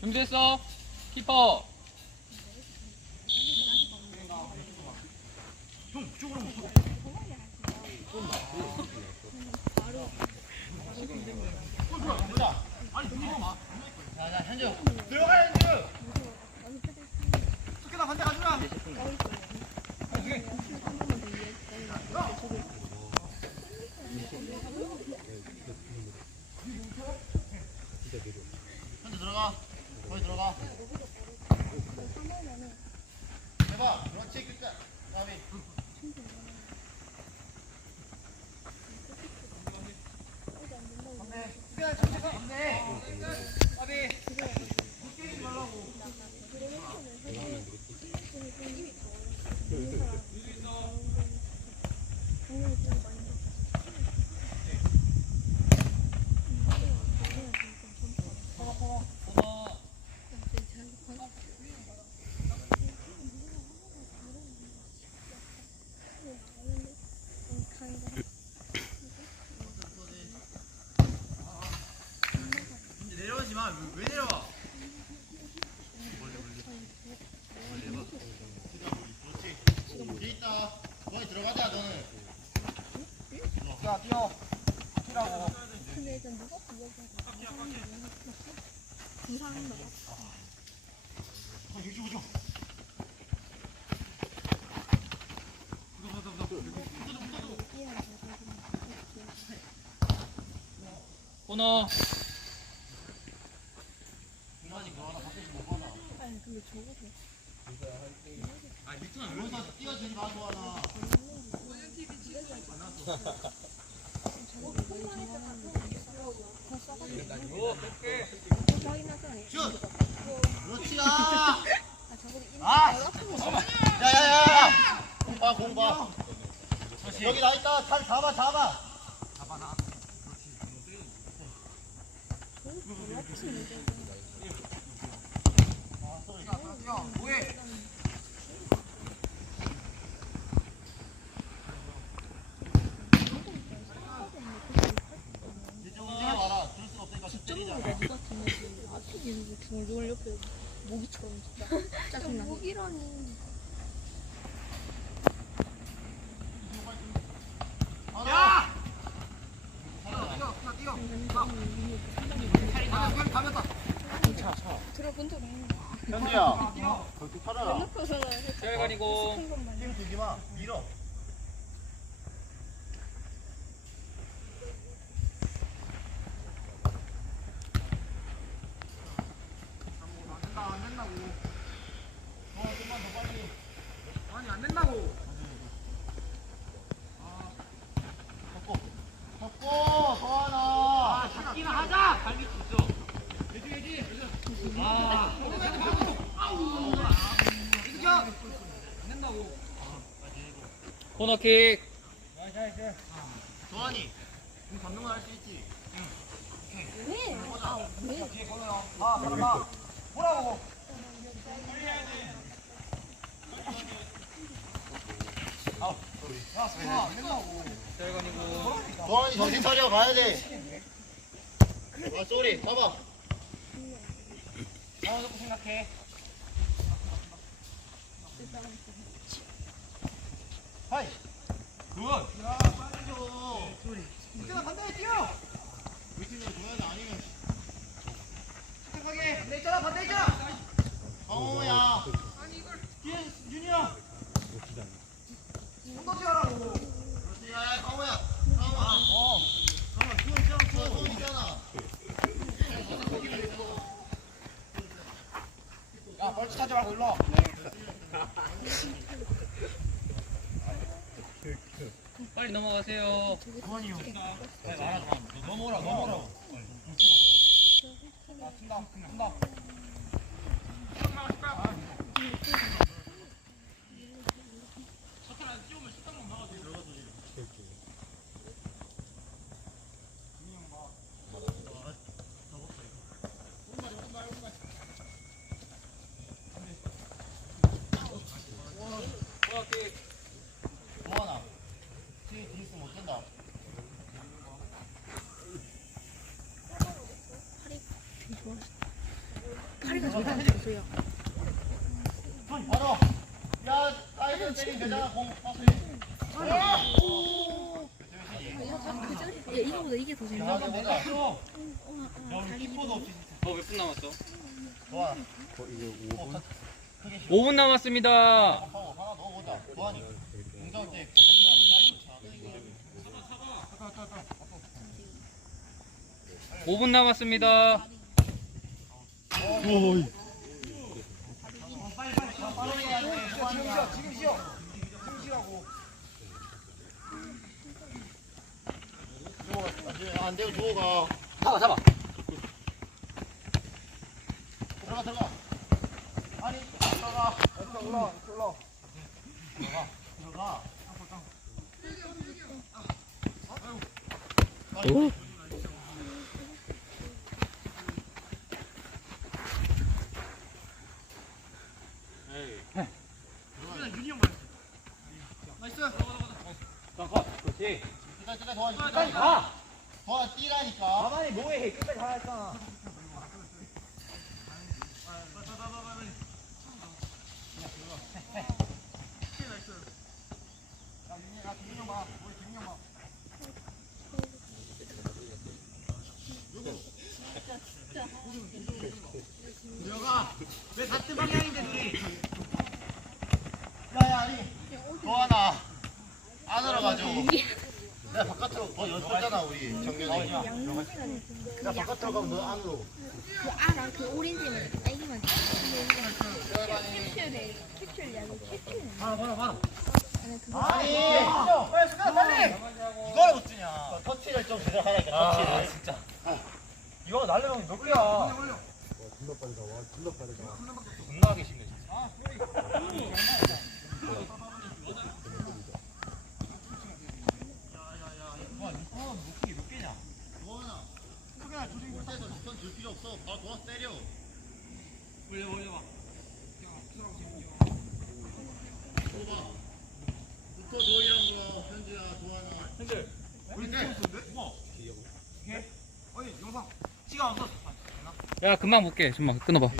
준비됐어? 키퍼. 자자 현주 들어가 현주 숙현아 반대 가주라 현주 들어가. 거기 들어가. 해봐. 그렇지 끝까지 나비 안돼 숙현아 천천히 안돼 나비 이제 내려오지 마. 왜, 왜 내려와? 뛰라고. 근데. 이만이 그거 하나 밖에서 못 받아. 아니 근데 저거 아, 유주는 여기서 뛰어주지 마고 하나. 그렇지야! 아 아! 야야야야! 공봐 공봐. 여기 나 있다. 잘 잡아 잡아. 누가 듣는지 아프게 중얼중얼 옆에 모기처럼 진짜 짜증나 모기라니 야! 뛰어, 뛰어, 뛰어. 들어본 적 없는 현지야, 그렇게 팔아라. 큰 것만 힘 주지 마. 밀어. 안 된다, 안 된다고. 어, 좀만 더 빨리. 아니, 안 된다고. 아, 덮고. 덮고, 더 하나. 아, 잡기나 하자. 갈비 있어. 예지, 예지. 아. 이겨. 코너킥. 도환이, 공 잡는 건 할 수 있지. 왜? 아 왜? 아, 잠깐만. 뭐라고? 야, 수아, 안 된다고. 짤간이고. 도환이 정신 차려 가야 돼. 아, 쏘리, 잡아. 잡아놓고 생각해. 하이. 굿. 야, 빨리 줘. 이때나 반대에 뛰어. 우리 팀이 줘야 돼, 아니면. 착각하게. 반대 있잖아, 반대 있잖아. 성호야. 아니, 이걸. 뒤에, 하라고. 그렇지, 야. 어. 야, 벌칙 하지 말고 일로 와. 빨리 넘어가세요. 형. 빨리. 너 넘어라, 넘어라. 야, 튄다, 튄다. 코너킥. 도환아. 뒤에 뒤에 있으면 못 된다. 팔이 되게 좋아 팔이가 절대 안 쳤어요. 바로. 야, 사이드 때린 되잖아, 공. 파스. 야 이거보다 이게 더 야, 재밌어. 너 보자. 어, 아, 다리 키퍼도 없이. 어, 몇 분 남았어? 좋아. 어, 이제 5분? 5분 남았습니다. 하나 넣어 보자. 도환이. 공격 때 꽂혔나? 5분 남았습니다. 돼. 지금 쉬어, 지금 쉬라고. 안 되고 주호가 잡아, 잡아. 들어가 들어가. 아니 들어가. 올라 올라 올라. 들어가 들어가. 오. 나이스. 그렇지. 끝까지 끝까지 가. 도와 뛰라니까. 가만히 뭐해? 끝까지 가야 했잖아. 왜 같은 방향인데 둘이? 야야 아니. 도하나. 안으로 가죠. 내가 바깥으로 더 연습했잖아 우리. 양시간이 야 바깥으로 가면 너 안으로. 그 알아 그 오렌지만 딸기만 캡슐에 캡슐 바로, 바로, 바로. 안에 그거 아니. 빨리 수가 빨리. 이걸 못 주냐. 터치를 좀 제대로 하라니까 터치를. 진짜. 이거 날려면 몇 개야? 존나 빠르다. 와 존나 빠르다. 존나 하기 싫네. 와 이거 목이 몇 개냐? 도하나. 그냥 조직 못해서 손줄 필요 없어. 바로 도와 때려. 올려, 올려봐. 줘봐. 붙어 도이란 거 현지야 도하나. 근데 우리 야, 금방 볼게. 잠깐만, 끊어봐.